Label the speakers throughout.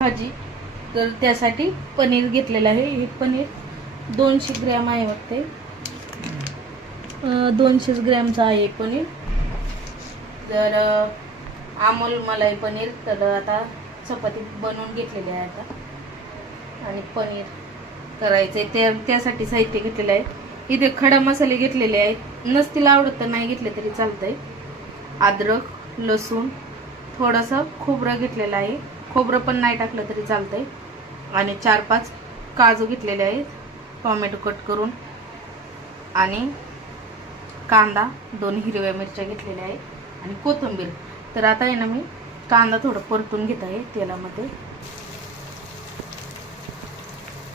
Speaker 1: भाजी. तर त्यासाठी पनीर घेतलेलं आहे. हे पनीर दोनशे ग्रॅम आहे वाटते. दोनशेच ग्रॅमचं आहे पनीर. तर आमोल अमोल मलाई पनीर. तर आता चपाती बनवून घेतलेली आहे आता. आणि पनीर करायचं आहे त्या त्यासाठी साहित्य घेतलेलं आहे. इथे खडा मसाले घेतलेले आहेत. नसतील आवडत तर नाही घेतले तरी चालतंय. अद्रक लसूण थोडंसं खोबरं घेतलेलं आहे. खोबरं पण नाही टाकलं तरी चालतंय. आणि चार पाच काजू घेतलेले आहेत. टोमॅटो कट करून. आणि कांदा दोन हिरव्या मिरच्या घेतलेल्या आहेत. आणि कोथिंबीर. तर आता आहे ना मी कांदा थोडं परतून घेत आहे तेलामध्ये.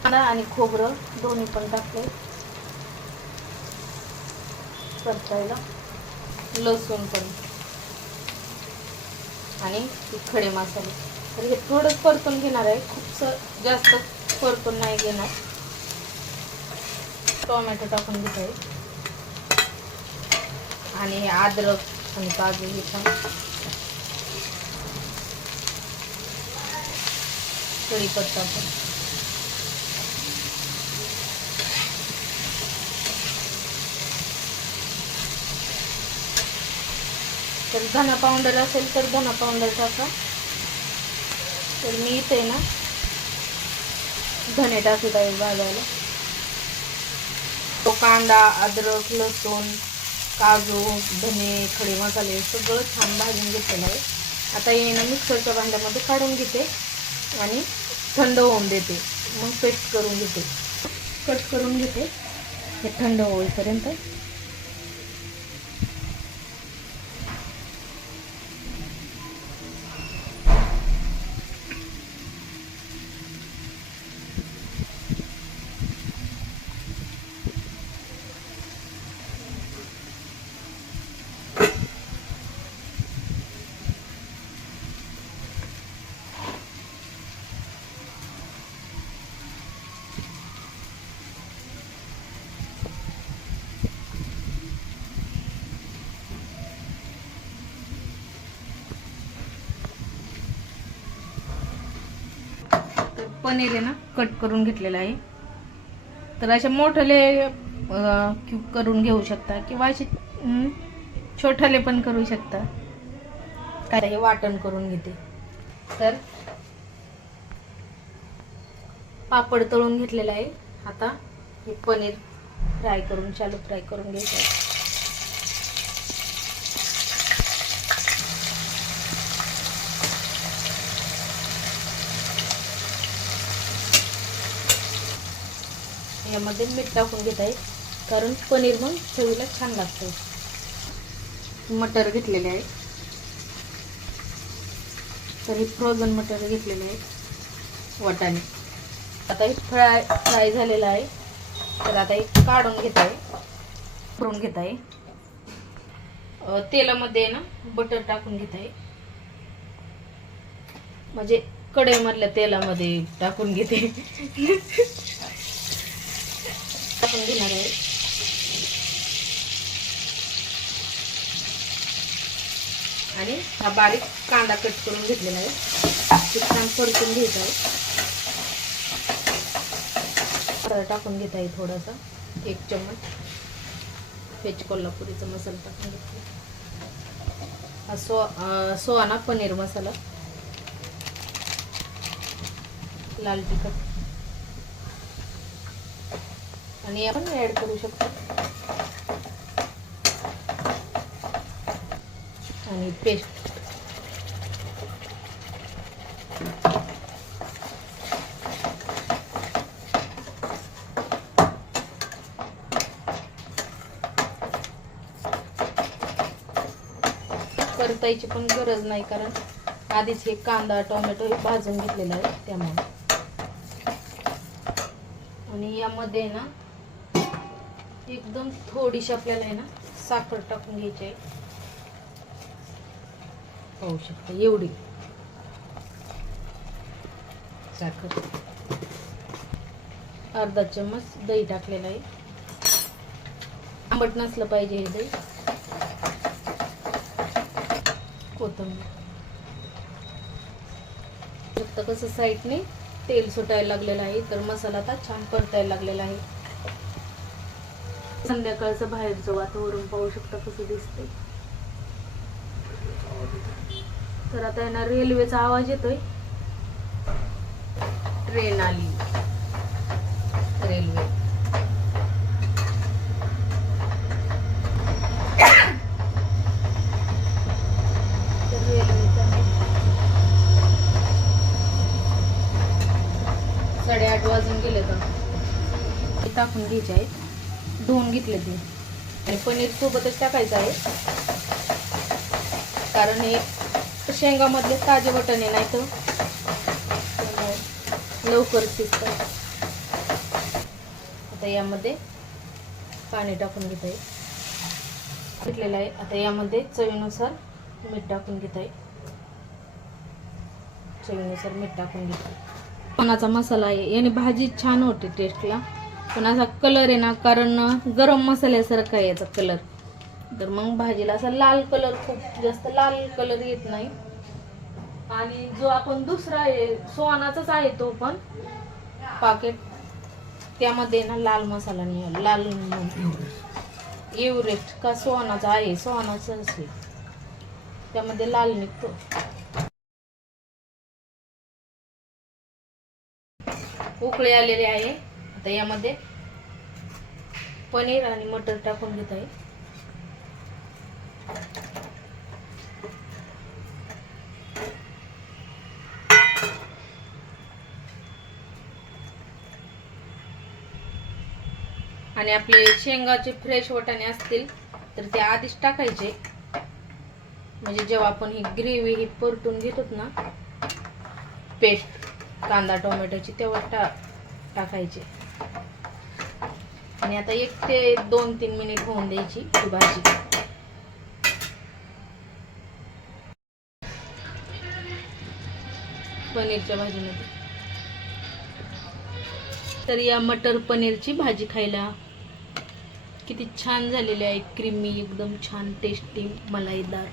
Speaker 1: कांदा आणि खोबरं दोन्ही पण टाकले. परतायला. लसूण पण. आणि खडे मसाले. तर हे थोडंच परतून घेणार आहे. खूप जास्त परतून नाही घेणार. टोमॅटो टाकून घेत आहे आणि हे अद्रक आणि काजू हे पण. कढीपत्ता पण. तर धना पावडर असेल तर धना पावडर टाका. तर मी इथे ना धने टाकत आहे भाजायला. तो कांदा अद्रक लसूण काजू धने खडे मसाले सगळं छान भाजून घेतलेलं आहे आता हे ना मिक्सरच्या भांड्यामध्ये काढून घेते आणि थंड होऊन देते. मग पेस्ट करून घेते. कट करून घेते. हे थंड होईपर्यंत पनीर आहे ना कट करून घेतलेलं आहे. तर अशा मोठले क्यूब करून घेऊ शकता किंवा असे हम्म, छोटाले पण करू शकता. काय हे वाटण करून घेते. तर पापड तळून घेतलेला आहे. आता हे पनीर फ्राय करून चालू फ्राय करून घ्यायचं यामध्ये मीठ टाकून घेत आहे. कारण पनीर मग चवीला छान लागतं. मटर घेतलेले आहे. तर हे फ्रोझन मटर घेतलेले आहे. वाटाणे. आता हे फ्राय फ्राय झालेलं आहे. तर आता हे काढून घेत आहे. करून घेत आहे. तेलामध्ये ना बटर टाकून घेत आहे. म्हणजे कढईमधल्या तेलामध्ये टाकून घेते. टाकून घेणार आहे. आणि हा बारीक कांदा कट करून घेतलेला आहे. ते छान परतून घ्यायचा आहे. टाकून घेत आहे थोडासा. एक चम्मच. व्हेज कोल्हापुरीचा मसाला टाकून घेतला हा सो सोहाना पनीर मसाला. लाल तिखट. आणि आपण ॲड करू शकतो. आणि पेस्ट परतायची पण गरज नाही कारण आधीच हे कांदा टोमॅटो हे भाजून घेतलेलं आहे त्यामुळे. आणि यामध्ये ना एकदम थोडीशी आपल्याला आहे ना साखर टाकून घ्यायची आहे. पाहू शकता एवढी. साखर. अर्धा चम्मच दही टाकलेला आहे. आंबट नसलं पाहिजे हे दही. कोथंबीर. फक्त कसं साईडने तेल सुटायला लागलेलं आहे तर मसाला आता छान परतायला लागलेला आहे. संध्याकाळचं बाहेरचं वातावरण पाहू शकता कसं दिसतंय. तर आता यांना रेल्वेचा आवाज येतोय. ट्रेन आली. रेल्वे. तर साडेआठ वाजून गेले तर ते टाकून घ्यायचे आहेत. धुवून घेतले ते. आणि पनीर सोबतच टाकायचं आहे. कारण हे शेंगामधले ताजे बटाणे नाही तर लवकर शिजतात आता यामध्ये पाणी टाकून घेत. आहे घेतलेलं आहे. आता यामध्ये चवीनुसार मीठ टाकून घेत. आहे चवीनुसार मीठ टाकून घेत. आहे कोणाचा मसाला आहे? याने भाजी छान होते टेस्टला पण असा कलर आहे ना कारण गरम मसाल्यासारखा आहे याचा कलर तर मग भाजीला असा लाल कलर खूप जास्त लाल कलर येत नाही. आणि जो आपण दुसरा आहे सोनाचाच आहे तो पण. पाकेट. त्यामध्ये ना लाल मसाला नाही लाल एव्हरेस्ट का सोनाचा आहे सोनाचा असेल त्यामध्ये लाल निघतो. उकळी आलेली आहे. आता यामध्ये पनीर आणि मटर टाकून घेत आहे. आणि आपले शेंगाचे फ्रेश वाटाणे असतील तर ते आधीच टाकायचे. म्हणजे जेव्हा आपण ही ग्रेव्ही ही परतून घेतो ना पेस्ट कांदा टोमॅटोची तेव्हा टा टाकायचे. आणि आता एक ते दोन तीन मिनिट होऊन द्यायची ही भाजी. पनीरच्या भाजीमध्ये. तर या मटर पनीरची भाजी खायला किती छान झालेली आहे. क्रीमी एकदम छान टेस्टी मलाईदार.